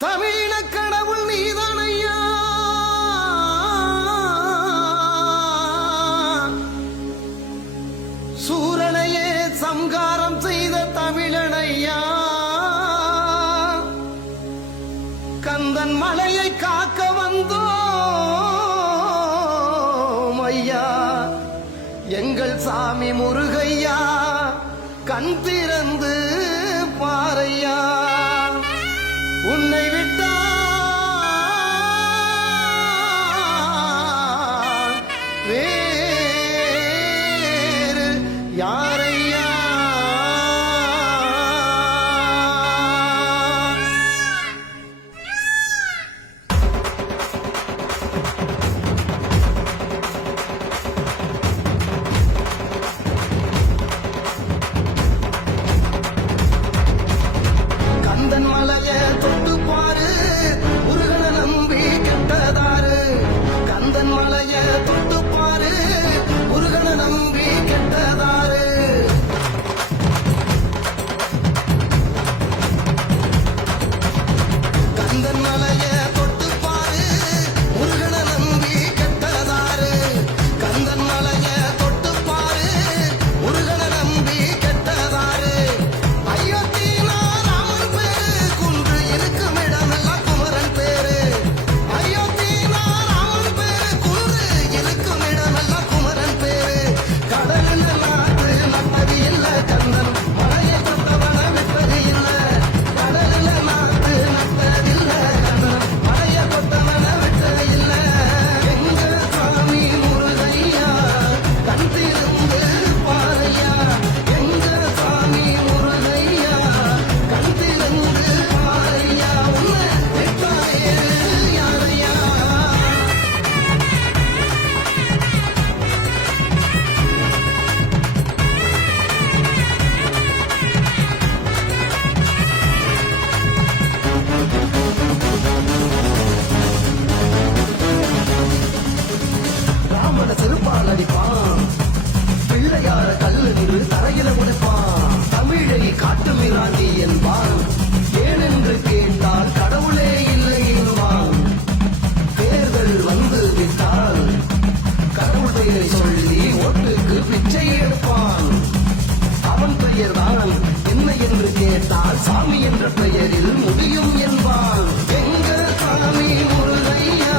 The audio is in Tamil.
தமிழ கடவுள் நீதானையா? சூரனையே சங்காரம் செய்த தமிழனையா? கந்தன் மலையை காக்க வந்தோம் ஐயா. எங்கள் சாமி முருகையா கண் திறந்து பாறையா உன்னை விட்டா கட்டிக்கார கல்லு நிறு தரையில உடைப்பான் தமிழை காட்டும் இராணி என்பான். ஏனென்று கேட்டால் கடவுளே இல்லை என்பான். தேர்தல் வந்து விட்டால் கடவுள் பெயரை சொல்லி ஓட்டுக்கு பிச்சை எடுப்பான். அவன் பெயர் தான் என்ன என்று கேட்டால் சாமி என்ற பெயரில் முடியும் என்பான். எங்க சாமி முருகையா